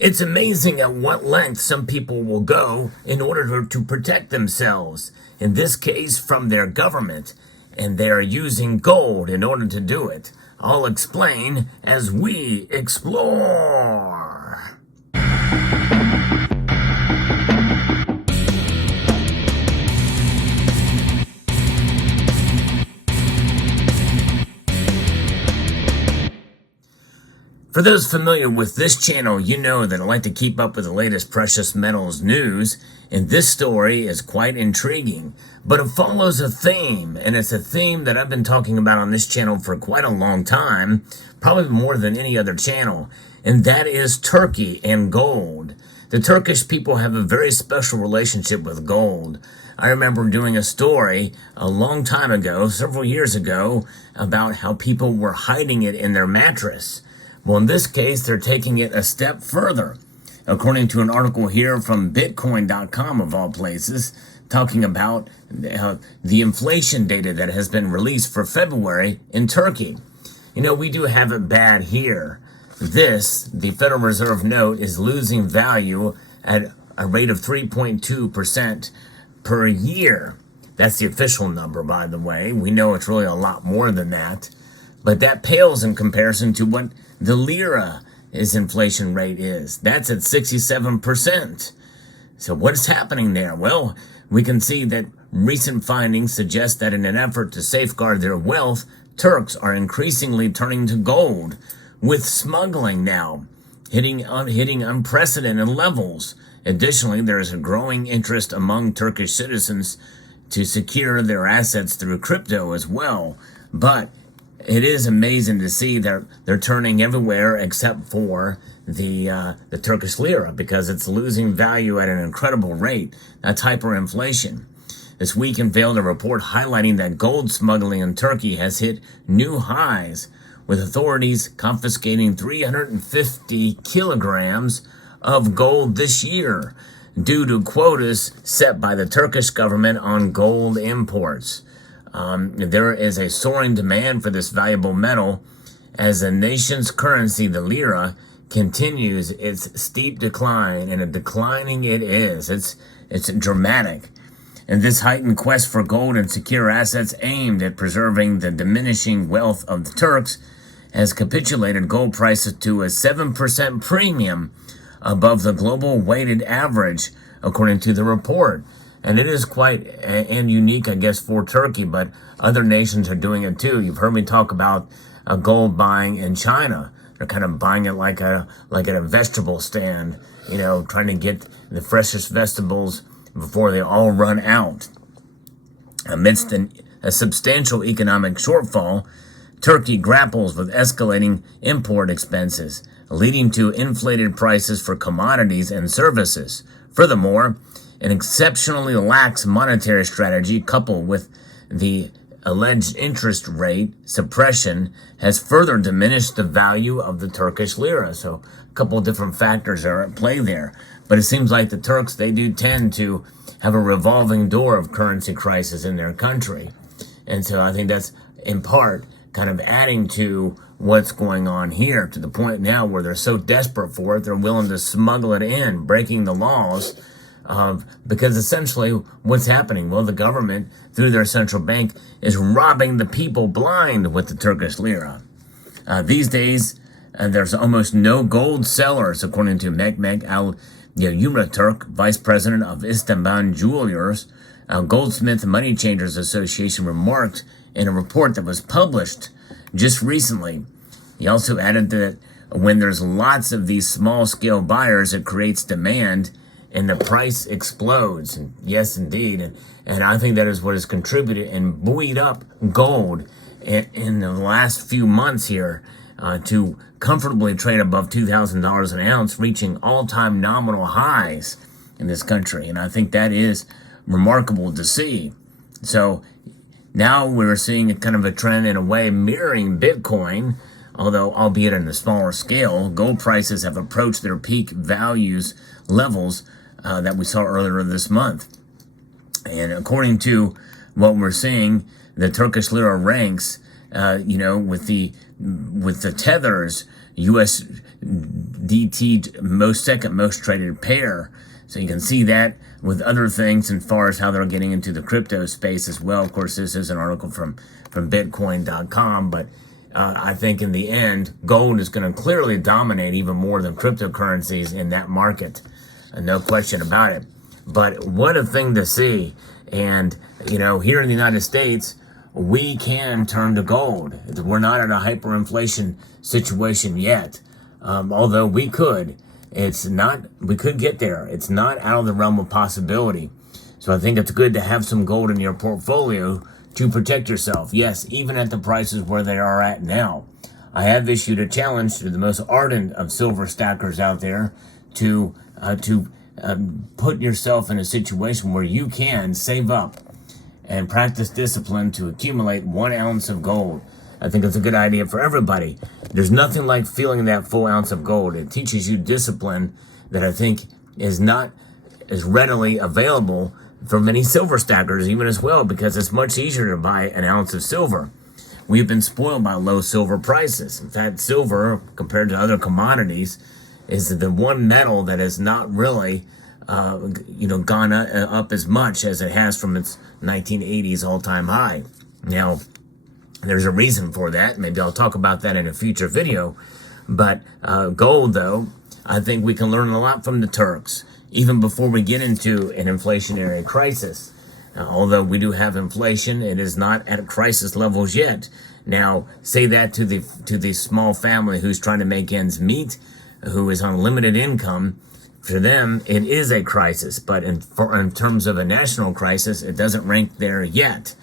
It's amazing at what length some people will go in order to protect themselves, in this case from their government, and they are using gold in order to do it. I'll explain as we explore. For those familiar with this channel, you know that I like to keep up with the latest precious metals news, and this story is quite intriguing, but it follows a theme, and it's a theme that I've been talking about on this channel for quite a long time, probably more than any other channel, and that is Turkey and gold. The Turkish people have a very special relationship with gold. I remember doing a story a long time ago, several years ago, about how people were hiding it in their mattress. Well, in this case, they're taking it a step further. According to an article here from Bitcoin.com, of all places, talking about the inflation data that has been released for February in Turkey. You know, we do have it bad here. The Federal Reserve note, is losing value at a rate of 3.2% per year. That's the official number, by the way. We know it's really a lot more than that. But that pales in comparison to what the lira's inflation rate is. That's at 67%. So what is happening there? Well, we can see that recent findings suggest that in an effort to safeguard their wealth, Turks are increasingly turning to gold, with smuggling now hitting unprecedented levels. Additionally, there is a growing interest among Turkish citizens to secure their assets through crypto as well. But it is amazing to see that they're turning everywhere except for the Turkish lira, because it's losing value at an incredible rate. That's hyperinflation. This week unveiled a report highlighting that gold smuggling in Turkey has hit new highs, with authorities confiscating 350 kilograms of gold this year due to quotas set by the Turkish government on gold imports. There is a soaring demand for this valuable metal as the nation's currency, the lira, continues its steep decline, and a declining it is. It's dramatic. And this heightened quest for gold and secure assets aimed at preserving the diminishing wealth of the Turks has capitulated gold prices to a 7% premium above the global weighted average, according to the report. And it is quite and unique, I guess, for Turkey, but other nations are doing it too. You've heard me talk about gold buying in China. They're kind of buying it like at a vegetable stand, you know, trying to get the freshest vegetables before they all run out. Amidst a substantial economic shortfall, Turkey grapples with escalating import expenses, leading to inflated prices for commodities and services. Furthermore, an exceptionally lax monetary strategy, coupled with the alleged interest rate suppression, has further diminished the value of the Turkish lira. So a couple of different factors are at play there. But it seems like the Turks, they do tend to have a revolving door of currency crisis in their country. And so I think that's in part kind of adding to what's going on here, to the point now where they're so desperate for it, they're willing to smuggle it in, breaking the laws. Because essentially what's happening, well, the government, through their central bank, is robbing the people blind with the Turkish lira. These days, there's almost no gold sellers, according to Mehmet Al-Yumraturk, vice president of Istanbul Jewelers. Goldsmith Money Changers Association remarked in a report that was published just recently. He also added that when there's lots of these small-scale buyers, it creates demand, and the price explodes. And yes, indeed. And I think that is what has contributed and buoyed up gold in the last few months here to comfortably trade above $2,000 an ounce, reaching all-time nominal highs in this country. And I think that is remarkable to see. So now we're seeing a kind of a trend in a way mirroring Bitcoin, although albeit on a smaller scale. Gold prices have approached their peak values levels that we saw earlier this month. And according to what we're seeing, the Turkish lira ranks, with the tethers, USDT second most traded pair. So you can see that with other things as far as how they're getting into the crypto space as well. Of course, this is an article from Bitcoin.com, but I think in the end, gold is going to clearly dominate even more than cryptocurrencies in that market. No question about it. But what a thing to see. And, here in the United States, we can turn to gold. We're not at a hyperinflation situation yet. Although we could. We could get there. It's not out of the realm of possibility. So I think it's good to have some gold in your portfolio to protect yourself. Yes, even at the prices where they are at now. I have issued a challenge to the most ardent of silver stackers out there to put yourself in a situation where you can save up and practice discipline to accumulate 1 ounce of gold. I think it's a good idea for everybody. There's nothing like feeling that full ounce of gold. It teaches you discipline that I think is not as readily available for many silver stackers even as well, because it's much easier to buy an ounce of silver. We've been spoiled by low silver prices. In fact, silver, compared to other commodities, is the one metal that has not really gone up as much as it has from its 1980s all-time high. Now, there's a reason for that. Maybe I'll talk about that in a future video. But gold, though, I think we can learn a lot from the Turks, even before we get into an inflationary crisis. Although we do have inflation, it is not at crisis levels yet. Now, say that to the small family who's trying to make ends meet, who is on limited income. For them, it is a crisis. But in terms of a national crisis, it doesn't rank there yet.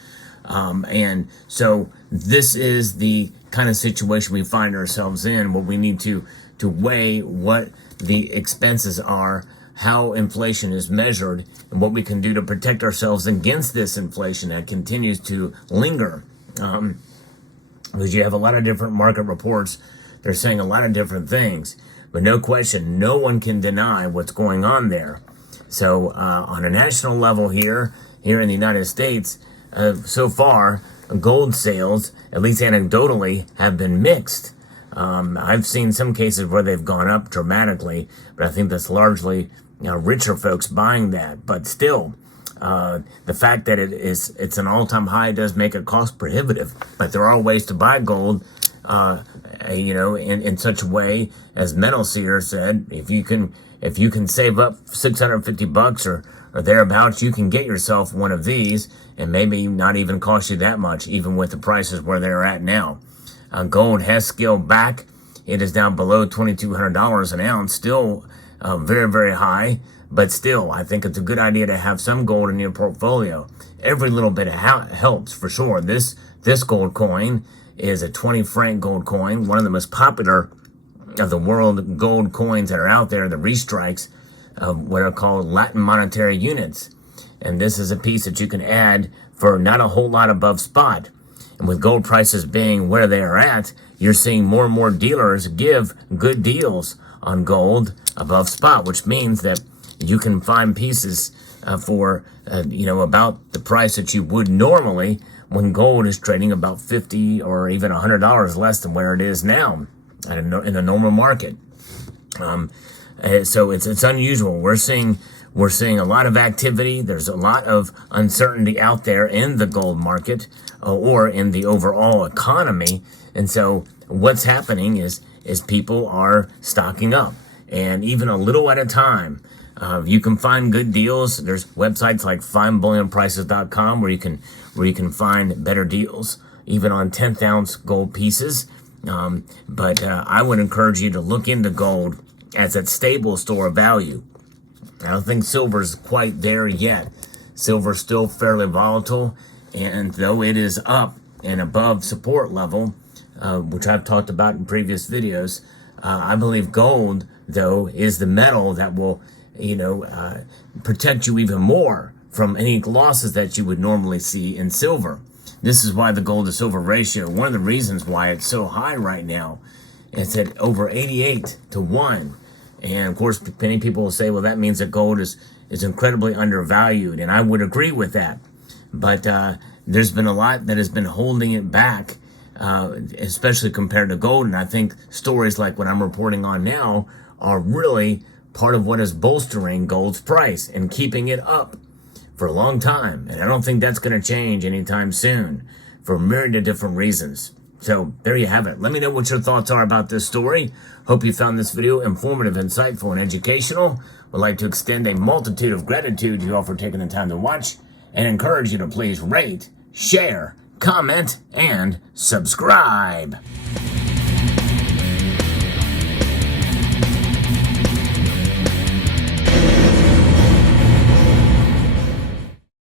And so this is the kind of situation we find ourselves in, where we need to weigh what the expenses are, how inflation is measured, and what we can do to protect ourselves against this inflation that continues to linger. Because you have a lot of different market reports. They're saying a lot of different things. But no question, no one can deny what's going on there. So on a national level here in the United States, so far, gold sales, at least anecdotally, have been mixed. I've seen some cases where they've gone up dramatically, but I think that's largely richer folks buying that. But still, the fact that it's an all-time high does make it cost prohibitive. But there are ways to buy gold, in such a way, as Metal Seer said, if you can save up $650 or thereabouts, you can get yourself one of these, and maybe not even cost you that much, even with the prices where they're at now. Gold has scaled back. It is down below $2,200 an ounce, still very, very high, but still, I think it's a good idea to have some gold in your portfolio. Every little bit helps, for sure. This gold coin is a 20 franc gold coin, one of the most popular of the world gold coins that are out there, the restrikes of what are called Latin monetary units. And this is a piece that you can add for not a whole lot above spot. And with gold prices being where they are at, you're seeing more and more dealers give good deals on gold above spot, which means that you can find pieces for about the price that you would normally when gold is trading about $50 or even $100 less than where it is now in a normal market. So it's unusual. We're seeing a lot of activity. There's a lot of uncertainty out there in the gold market or in the overall economy. And so what's happening is people are stocking up, and even a little at a time. You can find good deals. There's websites like findbullionprices.com where you can find better deals, even on 10th ounce gold pieces. But I would encourage you to look into gold as a stable store of value. I don't think silver's quite there yet. Silver's still fairly volatile, and though it is up and above support level, which I've talked about in previous videos, I believe gold, though, is the metal that will, protect you even more from any losses that you would normally see in silver. This is why the gold to silver ratio, one of the reasons why it's so high right now, it's at over 88 to 1. And of course, many people will say, well, that means that gold is incredibly undervalued. And I would agree with that. But there's been a lot that has been holding it back especially compared to gold. And I think stories like what I'm reporting on now are really part of what is bolstering gold's price and keeping it up for a long time. And I don't think that's going to change anytime soon for a myriad of different reasons. So there you have it. Let me know what your thoughts are about this story. Hope you found this video informative, insightful, and educational. Would like to extend a multitude of gratitude to you all for taking the time to watch and encourage you to please rate, share, comment, and subscribe.